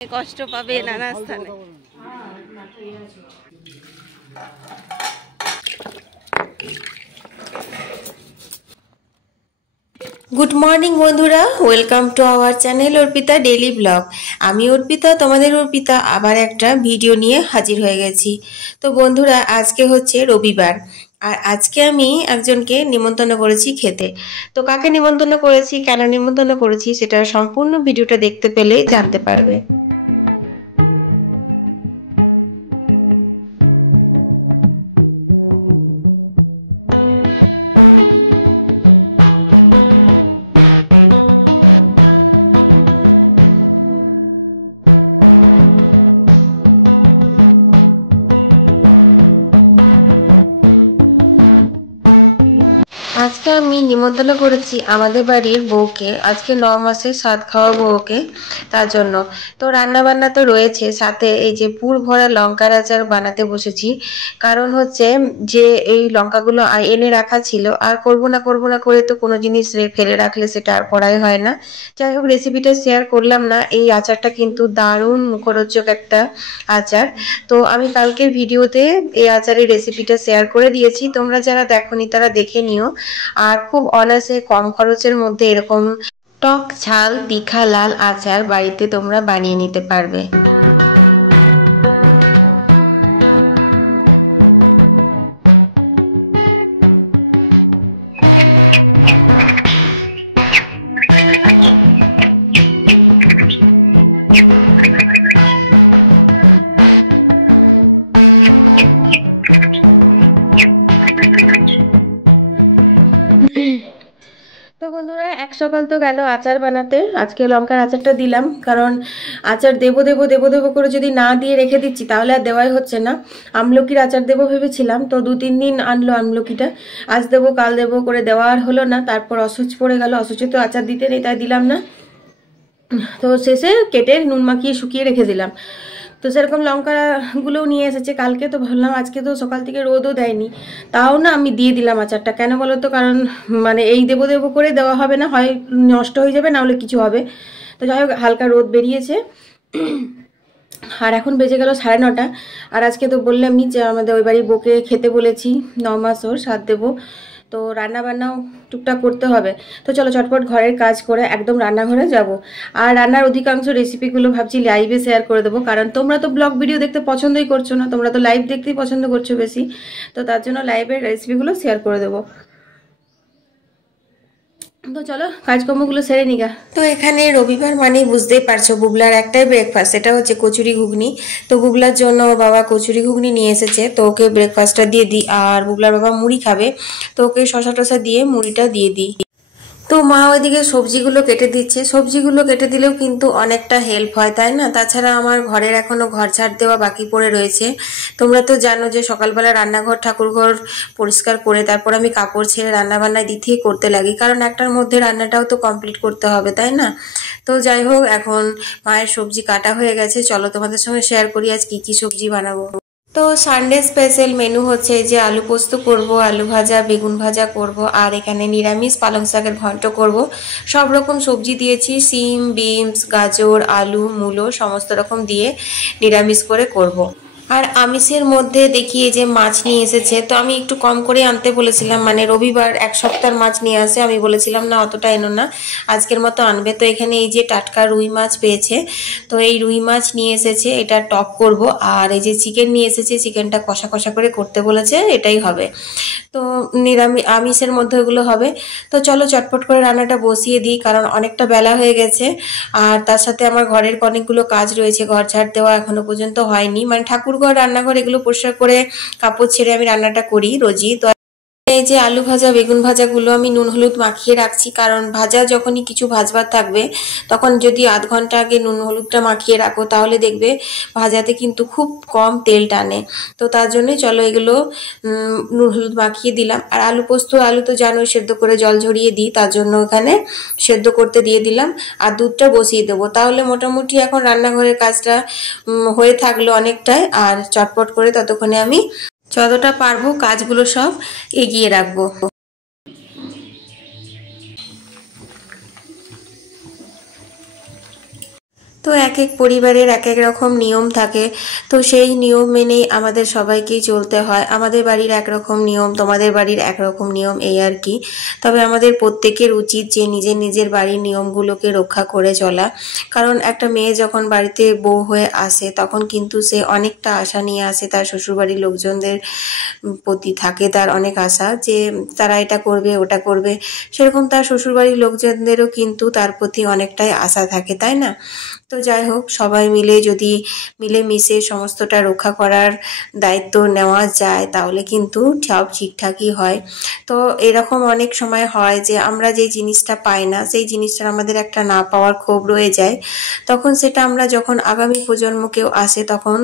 কষ্ট পাবে নানা স্থানে। গুড মর্নিং বন্ধুরা, welcome to our channel Arpita daily blog. আমি অর্পিতা, তোমাদের অর্পিতা আবার একটা ভিডিও নিয়ে হাজির হয়ে গেছি। তো বন্ধুরা, আজকে হচ্ছে রবিবার, আর আজকে আমি একজনকে নিমন্ত্রণ করেছি খেতে। তো কাকে নিমন্ত্রণ করেছি, কেন নিমন্ত্রণ করেছি, সেটা সম্পূর্ণ ভিডিওটা দেখতে পেলেই জানতে পারবে। আজকে আমি নিমন্ত্রণ করেছি আমাদের বাড়ির বউকে, আজকে 9 মাসের সাধ খাওয়া বউকে, তার জন্য। তো রান্না বান্না তো রয়েছে, সাথে এই যে পুর ভরা লঙ্কার আচার বানাতে বসেছি। কারণ হচ্ছে যে এই লঙ্কাগুলো এনে রাখা ছিল, আর করব না করে তো কোনো জিনিস ফেলে রাখলে সেটা আর করাই হয় না। যাই হোক, রেসিপিটা শেয়ার করলাম না। এই আচারটা কিন্তু দারুণ মুখরোচক একটা আচার। তো আমি কালকের ভিডিওতে এই আচারের রেসিপিটা শেয়ার করে দিয়েছি, তোমরা যারা দেখোনি তারা দেখে নিও। আর খুব অনায়াসে কম খরচের মধ্যে এরকম টক ঝাল তিখা লাল আচার বাড়িতে তোমরা বানিয়ে নিতে পারবে। তো বন্ধুরা, এক সকাল তো গেল আচার বানাতে। আজকে লঙ্কার আচারটা দিলাম, কারণ আচার দেবো করে যদি না দিয়ে রেখে দিচ্ছি তাহলে আর দেওয়াই হচ্ছে না। আমলকির আচার দেবো ভেবেছিলাম, তো 2-3 দিন আনলো আমলকিটা, আজ দেবো কাল দেবো করে দেওয়া আর হলো না। তারপর অসুচ পড়ে গেল, অসুচে তো আচার দিতে নেই, তাই দিলাম না। তো শেষে কেটে নুন মাখিয়ে শুকিয়ে রেখে দিলাম। তো সেরকম লঙ্কাগুলোও নিয়ে এসেছে কালকে, তো ভাবলাম আজকে তো সকাল থেকে রোদও দেয়নি, তাও না আমি দিয়ে দিলাম আচারটা। কেন বলো তো, কারণ মানে এই দেবো করে দেওয়া হবে না, হয় নষ্ট হয়ে যাবে, না হলে কিছু হবে। তো যাই হোক, হালকা রোদ বেরিয়েছে। আর এখন বেজে গেল 9:30। আর আজকে তো বললামই যে আমাদের ওই বাড়ির বউকে খেতে বলেছি, 9 মাস ওর সাধ দেবো। তো রান্না বান্নাও টুকটাক করতে হবে। তো চলো চটপট ঘরের কাজ করে একদম রান্নাঘরে যাব। আর রান্নার অধিকাংশ রেসিপিগুলো ভাবছি লাইভে শেয়ার করে দেবো, কারণ তোমরা তো ব্লগ ভিডিও দেখতে পছন্দই করছো না, তোমরা তো লাইভ দেখতেই পছন্দ করছো বেশি। তো তার জন্য লাইভের রেসিপিগুলো শেয়ার করে দেবো। তো চলো কাজকর্মগুলো সেরে নিগা। তো এখানে রবিবার মানেই বুঝতেই পারছো, বুবলার একটাই ব্রেকফাস্ট, সেটা হচ্ছে কচুরি ঘুগনি। তো বুবলার জন্য ওর বাবা কচুরি ঘুগনি নিয়ে এসেছে, তো ওকে ব্রেকফাস্টটা দিয়ে দিই। আর বুবলার বাবা মুড়ি খাবে, তো ওকে শশা টশা দিয়ে মুড়িটা দিয়ে দিই। তো মা ওইদিকে সবজিগুলো কেটে দিচ্ছে। সবজিগুলো কেটে দিলেও কিন্তু অনেকটা হেল্প হয়, তাই না? তাছাড়া আমার ঘরের এখনো ঘর ঝাড় দেওয়া বাকি পড়ে রয়েছে। তোমরা তো জানো যে সকালবেলা রান্নাঘর ঠাকুরঘর পরিষ্কার করে তারপর আমি কাপড় ছেড়ে রান্নাবান্নায় দিতেই করতে লাগি, কারণ একটার মধ্যে রান্নাটাও তো কমপ্লিট করতে হবে, তাই না? তো যাই হোক, এখন মায়ের সবজি কাটা হয়ে গেছে, চলো তোমাদের সঙ্গে শেয়ার করি আজ কি কি সবজি বানাবো। তো সানডে স্পেশাল মেনু হচ্ছে যে আলু পোস্ত করব, আলু ভাজা, বেগুন ভাজা করব, আর এখানে নিরামিষ পালং শাকের ঘন্ট করব। সব রকম সবজি দিয়েছি, সিম, বিনস, গাজর, আলু, মূলো সমস্ত রকম দিয়ে নিরামিষ করে করব। আর আমিষের মধ্যে দেখি যে মাছ নিয়ে এসেছে, তো আমি একটু কম করে আনতে বলেছিলাম, মানে রবিবার এক সপ্তাহের মাছ নিয়ে আসে, আমি বলেছিলাম না অতটা এনো না, আজকের মতো আনবে। তো এখানে এই যে টাটকা রুই মাছ পেয়েছে, তো এই রুই মাছ নিয়ে এসেছে, এটা টক করব। আর এই যে চিকেন নিয়ে এসেছে, চিকেনটা কষা কষা করে করতে বলেছে, এটাই হবে। তো আমিষের মধ্যে ওগুলো হবে। তো চলো চটপট করে রান্নাটা বসিয়ে দিই, কারণ অনেকটা বেলা হয়ে গেছে। আর তার সাথে আমার ঘরের অনেকগুলো কাজ রয়েছে, ঘর ঝাড় দেওয়া এখনো পর্যন্ত হয়নি, মানে ঠাকুরঘর রান্নাঘর এগুলো পরিষ্কার করে কাপড় ছেড়ে আমি রান্নাটা করি রোজই। তো এই যে আলু ভাজা বেগুন ভাজাগুলো আমি নুন হলুদ মাখিয়ে রাখছি, কারণ ভাজা যখনই কিছু ভাজবার থাকবে তখন যদি আধ ঘন্টা আগে নুন হলুদটা মাখিয়ে রাখো তাহলে দেখবে ভাজাতে কিন্তু খুব কম তেল টানে। তো তার জন্যই চলো এগুলো নুন হলুদ মাখিয়ে দিলাম। আর আলু পোস্ত, আলু তো জানোই সেদ্ধ করে জল ঝরিয়ে দিই, তার জন্য এখানে সেদ্ধ করতে দিয়ে দিলাম। আর দুধটা বসিয়ে দেবো, তাহলে মোটামুটি এখন রান্নাঘরের কাজটা হয়ে থাকলো অনেকটাই। আর চটপট করে ততক্ষণে আমি যতটা পারবো কাজগুলো সব এগিয়ে রাখবো। তো এক এক পরিবারের এক এক রকম নিয়ম থাকে, তো সেই নিয়ম মেনেই আমাদের সবাইকেই চলতে হয়। আমাদের বাড়ির একরকম নিয়ম, তোমাদের বাড়ির একরকম নিয়ম, এই আর কি। তবে আমাদের প্রত্যেকের উচিত যে নিজের নিজের বাড়ির নিয়মগুলোকে রক্ষা করে চলা। কারণ একটা মেয়ে যখন বাড়িতে বউ হয়ে আসে তখন কিন্তু সে অনেকটা আশা নিয়ে আসে, তার শ্বশুরবাড়ির লোকজনদের প্রতি থাকে তার অনেক আশা যে তারা এটা করবে ওটা করবে। সেরকম তার শ্বশুরবাড়ির লোকজনদেরও কিন্তু তার প্রতি অনেকটাই আশা থাকে, তাই না? তো যাই হোক, সবাই মিলে যদি মিলেমিশে সমস্তটা রক্ষা করার দায়িত্ব নেওয়া যায় তাহলে কিন্তু সব ঠিকঠাকই হয়। তো এরকম অনেক সময় হয় যে আমরা যে জিনিসটা পাই না সেই জিনিসটার আমাদের একটা না পাওয়ার ক্ষোভ রয়ে যায়, তখন সেটা আমরা যখন আগামী প্রজন্মকেও আসে তখন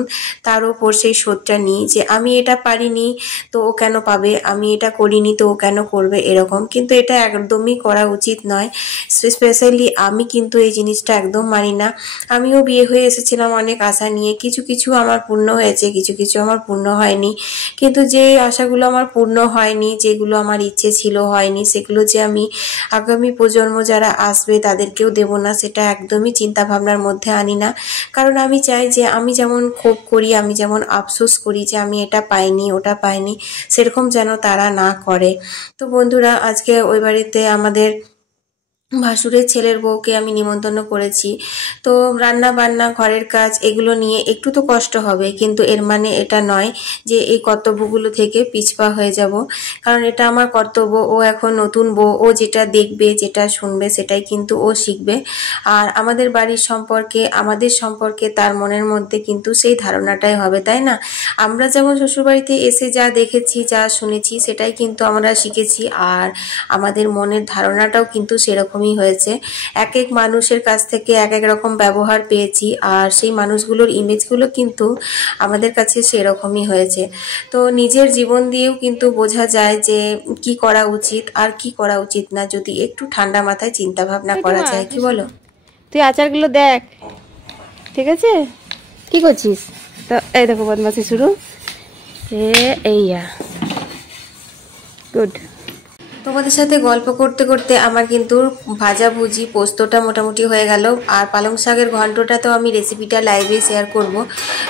তার ওপর সেই শোধটা নিই যে আমি এটা পারিনি তো ও কেন পাবে, আমি এটা করিনি তো ও কেন করবে, এরকম। কিন্তু এটা একদমই করা উচিত নয়। স্পেশালি আমি কিন্তু এই জিনিসটা একদম মানি না। আমিও বিয়ে হয়ে এসেছিলাম অনেক আশা নিয়ে, কিছু কিছু আমার পূর্ণ হয়েছে, কিছু কিছু আমার পূর্ণ হয়নি। কিন্তু যে আশাগুলো আমার পূর্ণ হয়নি, যেগুলো আমার ইচ্ছে ছিল হয়নি, সেগুলো যে আমি আগামী প্রজন্ম যারা আসবে তাদেরকেও দেব না, সেটা একদমই চিন্তা ভাবনার মধ্যে আনি না। কারণ আমি চাই যে আমি যেমন ক্ষোভ করি, আমি যেমন আফসোস করি যে আমি এটা পাইনি ওটা পাইনি, সেরকম যেন তারা না করে। তো বন্ধুরা, আজকে ওই বাড়িতে আমাদের ভাসুরের ছেলের বউকে আমি নিমন্ত্রণ করেছি। তো রান্না বান্না ঘরের কাজ এগুলো নিয়ে একটু তো কষ্ট হবে, কিন্তু এর মানে এটা নয় যে এই কর্তব্যগুলো থেকে পিছপা হয়ে যাব। কারণ এটা আমার কর্তব্য। ও এখন নতুন বউ, ও যেটা দেখবে যেটা শুনবে সেটাই কিন্তু ও শিখবে। আর আমাদের বাড়ির সম্পর্কে, আমাদের সম্পর্কে তার মনের মধ্যে কিন্তু সেই ধারণাটাই হবে, তাই না? আমরা যেমন শ্বশুরবাড়িতে এসে যা দেখেছি যা শুনেছি সেটাই কিন্তু আমরা শিখেছি, আর আমাদের মনের ধারণাটাও কিন্তু সেরকমই হয়েছে। এক এক মানুষের কাছ থেকে এক এক রকম ব্যবহার পেয়েছি, আর সেই মানুষগুলোর ইমেজগুলো কিন্তু আমাদের কাছে সেরকমই হয়েছে। তো নিজের জীবন দিয়েও কিন্তু বোঝা যায় যে কি করা উচিত আর কি করা উচিত না, যদি একটু ঠান্ডা মাথায় চিন্তা ভাবনা করা যায়, কি বলো? তুই আচারগুলো দেখ, ঠিক আছে? কি করছিস? তো এই দেখো বদমাসি শুরু। এইয়া গুড। তোমাদের সাথে গল্প করতে করতে আমার কিন্তু ভাজাভুজি পোস্তটা মোটামুটি হয়ে গেল, আর পালং শাকের ঘন্টটা তো আমি রেসিপিটা লাইভে শেয়ার করব।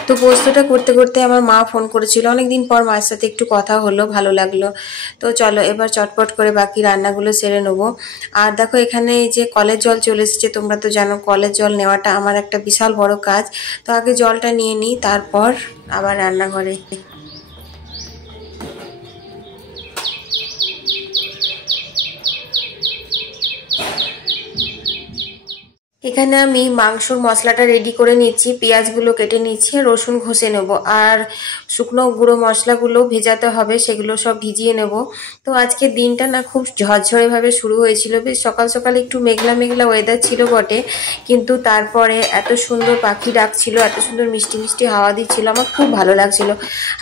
তো পোস্তটা করতে করতে আমার মা ফোন করেছিল, অনেকদিন পর মায়ের সাথে একটু কথা হলো, ভালো লাগলো। তো চলো এবার চটপট করে বাকি রান্নাগুলো সেরে নেবো। আর দেখো এখানে এই যে কলের জল চলে এসেছে, তোমরা তো জানো কলের জল নেওয়াটা আমার একটা বিশাল বড় কাজ। তো আগে জলটা নিয়ে নিই, তারপর আবার রান্নাঘরে। এখানে আমি মাংসর মশলাটা রেডি করে নিচ্ছি, পেঁয়াজগুলো কেটে নিচ্ছি, রসুন ঘষে নেব, আর শুকনো গুঁড়ো মশলাগুলো ভেজাতে হবে, সেগুলো সব ভিজিয়ে নেব। তো আজকের দিনটা না খুব ঝরঝরেভাবে শুরু হয়েছিল, বেশ সকাল সকাল একটু মেঘলা মেঘলা ওয়েদার ছিল বটে, কিন্তু তারপরে এত সুন্দর পাখি ডাকছিল, এত সুন্দর মিষ্টি মিষ্টি হাওয়া দিচ্ছিল, আমার খুব ভালো লাগছিল।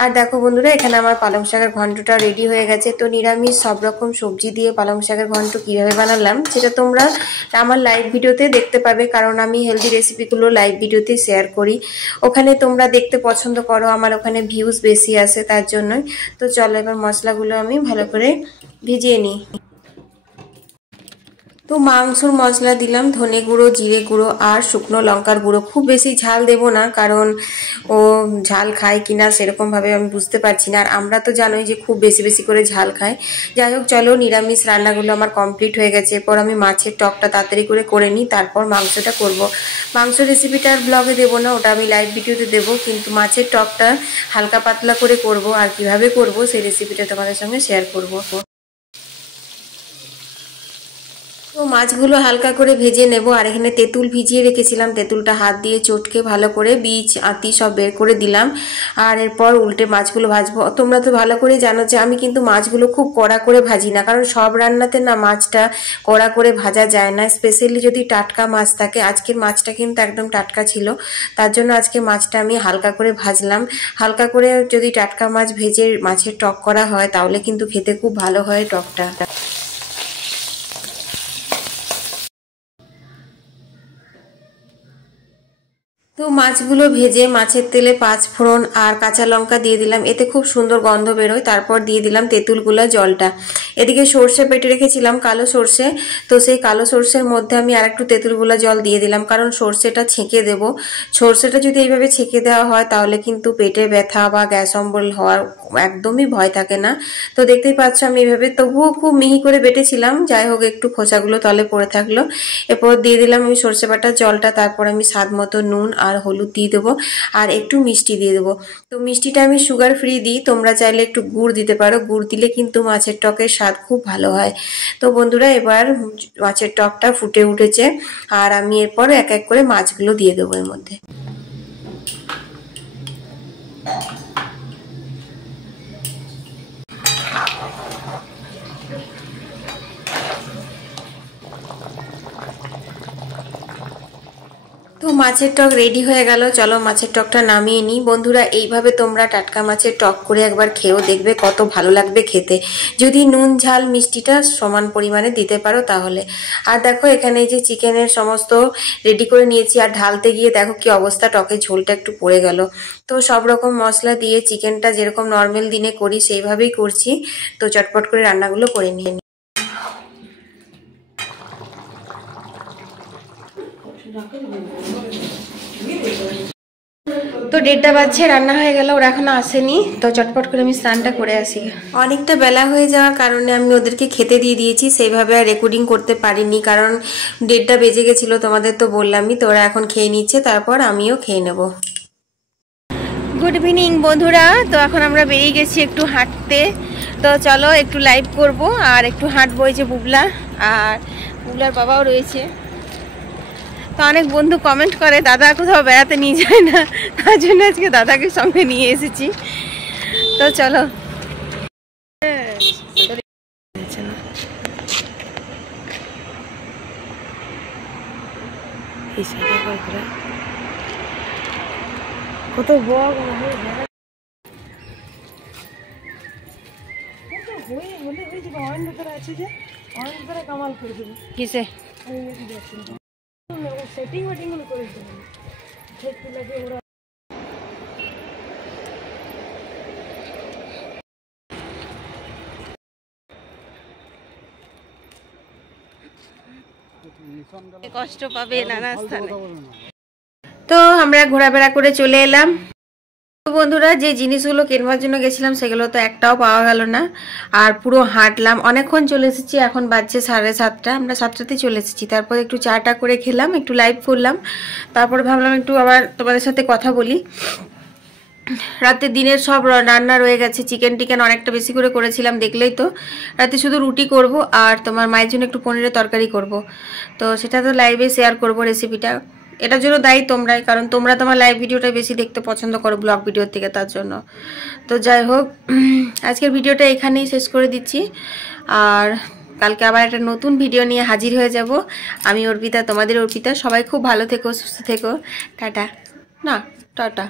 আর দেখো বন্ধুরা, এখানে আমার পালং শাকের ঘন্টটা রেডি হয়ে গেছে। তো নিরামিষ সব রকম সবজি দিয়ে পালং শাকের ঘন্ট কীভাবে বানালাম সেটা তোমরা আমার লাইভ ভিডিওতে দেখতে পাবে, কারণ আমি হেলদি রেসিপিগুলো লাইভ ভিডিওতে শেয়ার করি। ওখানে তোমরা দেখতে পছন্দ করো, আমার ওখানে ভিউজ বেশি আসে, তার জন্যই। তো চলো এবার মশলাগুলো আমি ভালো করে ভিজিয়ে নিই। তো মাংসর মশলা দিলাম ধনে গুঁড়ো, জিরে গুঁড়ো আর শুকনো লঙ্কার গুঁড়ো। খুব বেশি ঝাল দেব না, কারণ ও ঝাল খায় কিনা সেরকমভাবে আমি বুঝতে পারছি না, আর আমরা তো জানোই যে খুব বেশি বেশি করে ঝাল খায়। যাই হোক, চলো নিরামিষ রান্নাগুলো আমার কমপ্লিট হয়ে গেছে। এরপর আমি মাছের টকটা তাড়াতাড়ি করে নিই, তারপর মাংসটা করব। মাংস রেসিপিটা আর ব্লগে দেবো না, ওটা আমি লাইভ ভিডিওতে দেবো, কিন্তু মাছের টকটা হালকা পাতলা করে করব, আর কিভাবে করব সেই রেসিপিটা তোমাদের সঙ্গে শেয়ার করব। তো মাছগুলো হালকা করে ভেজে নেব, আর এখানে তেঁতুল ভিজিয়ে রেখেছিলাম, তেঁতুলটা হাত দিয়ে চটকে ভালো করে বীজ আতি সব বের করে দিলাম। আর এরপর উল্টে মাছগুলো ভাজবো। তোমরা তো ভালো করে জানো যে আমি কিন্তু মাছগুলো খুব কড়া করে ভাজি না, কারণ সব রান্নাতে না মাছটা কড়া করে ভাজা যায় না, স্পেশালি যদি টাটকা মাছ থাকে। আজকের মাছটা কিন্তু একদম টাটকা ছিল, তার জন্য আজকে মাছটা আমি হালকা করে ভাজলাম। হালকা করে যদি টাটকা মাছ ভেজে মাছের টক করা হয় তাহলে কিন্তু খেতে খুব ভালো হয় টকটা। তো তো মাছগুলো ভেজে মাছের তেলে 5 ফোড়ন আর কাঁচা লঙ্কা দিয়ে দিলাম, এতে খুব সুন্দর গন্ধ বেরোয়। তারপর দিয়ে দিলাম তেঁতুলগুলো জলটা। এদিকে সর্ষে বেটে রেখেছিলাম, কালো সর্ষে, তো সেই কালো সর্ষের মধ্যে আমি আর একটু তেঁতুলগুলো জল দিয়ে দিলাম, কারণ সর্ষেটা ছেঁকে দেবো। সর্ষেটা যদি এইভাবে ছেঁকে দেওয়া হয় তাহলে কিন্তু পেটে ব্যথা বা গ্যাস অম্বল হওয়ার একদমই ভয় থাকে না। তো দেখতেই পাচ্ছ আমি এইভাবে তবুও খুব মিহি করে বেটেছিলাম, যাই হোক একটু খোসাগুলো তলে পড়ে থাকলো। এরপর দিয়ে দিলাম আমি সর্ষে বাটার জলটা, তারপর আমি স্বাদ মতো নুন আর হলুদ দিয়ে দেবো আর একটু মিষ্টি দিয়ে দেবো। তো মিষ্টিটা আমি সুগার ফ্রি দিই, তোমরা চাইলে একটু গুড় দিতে পারো, গুড় দিলে কিন্তু মাছের টকের স্বাদ খুব ভালো হয়। তো বন্ধুরা এবার মাছের টকটা ফুটে উঠেছে আর আমি এরপর এক এক করে মাছগুলো দিয়ে দেবো এর মধ্যে। তো মাছের টক রেডি হয়ে গেল, চলো মাছের টকটা নামিয়ে নিই। বন্ধুরা এইভাবে তোমরা টাটকা মাছের টক করে একবার খেয়েও দেখবে, কত ভালো লাগবে খেতে, যদি নুন ঝাল মিষ্টিটা সমান পরিমাণে দিতে পারো তাহলে। আর দেখো এখানে যে চিকেনের সমস্ত রেডি করে নিয়েছি, আর ঢালতে গিয়ে দেখো কি অবস্থা, টকের ঝোলটা একটু পড়ে গেল। তো সব রকম মশলা দিয়ে চিকেনটা যেরকম নর্মাল দিনে করি সেইভাবেই করছি। তো চটপট করে রান্নাগুলো করে নিয়ে নিই। তো 1:30 বাজছে, রান্না হয়ে গেল, ওরা এখনো আসেনি। তো চটপট করে আমি স্নানটা করে আসি। অনেকটা বেলা হয়ে যাওয়ার কারণে আমি ওদেরকে খেতে দিয়ে দিয়েছি, সেইভাবে আর রেকর্ডিং করতে পারিনি, কারণ 1:30 বেজে গেছিলো, তোমাদের তো বললামই। তো ওরা এখন খেয়ে নিচ্ছে, তারপর আমিও খেয়ে নেব। গুড ইভিনিং বন্ধুরা, তো এখন আমরা বেরিয়ে গেছি একটু হাঁটতে। তো চলো একটু লাইভ করব আর একটু হাঁটবো। এই যে বুবলা আর বুবলার বাবাও রয়েছে। তো অনেক বন্ধু কমেন্ট করে দাদা কোথাও বেড়াতে নিয়ে যায় না, তার জন্য আজকে দাদাকে সঙ্গে নিয়ে এসেছি। তো চলো। কত কামাল করে দেবো কিসে সেটিং ওয়েটিং গুলো করে দেবো। কষ্ট পাবে নানা স্থানে। তো আমরা ঘোরাফেরা করে চলে এলাম। তো বন্ধুরা যে জিনিসগুলো কেনবার জন্য গেছিলাম সেগুলো তো একটাও পাওয়া গেল না, আর পুরো হাঁটলাম অনেকক্ষণ, চলে এসেছি। এখন বাজছে 7:30, আমরা 7টাতেই চলে এসেছি। তারপর একটু চাটা করে খেলাম, একটু লাইভ করলাম, তারপর ভাবলাম একটু আবার তোমাদের সাথে কথা বলি। রাতে দিনের সব রান্না রয়ে গেছে, চিকেন টিকেন অনেকটা বেশি করে করেছিলাম, দেখলেই তো। রাতে শুধু রুটি করব আর তোমার মায়ের জন্য একটু পনিরের তরকারি করব। তো সেটা তো লাইভে শেয়ার করব রেসিপিটা, এটার জন্য দায়ী তোমরাই, কারণ তোমরা তোমার লাইভ ভিডিওটা বেশি দেখতে পছন্দ করো ব্লগ ভিডিওর থেকে, তার জন্য। তো যাই হোক, আজকের ভিডিওটা এখানেই শেষ করে দিচ্ছি, আর কালকে আবার একটা নতুন ভিডিও নিয়ে হাজির হয়ে যাব। আমি অর্পিতা, তোমাদের অর্পিতা। সবাই খুব ভালো থেকো, সুস্থ থেকো। টাটা। না, টাটা।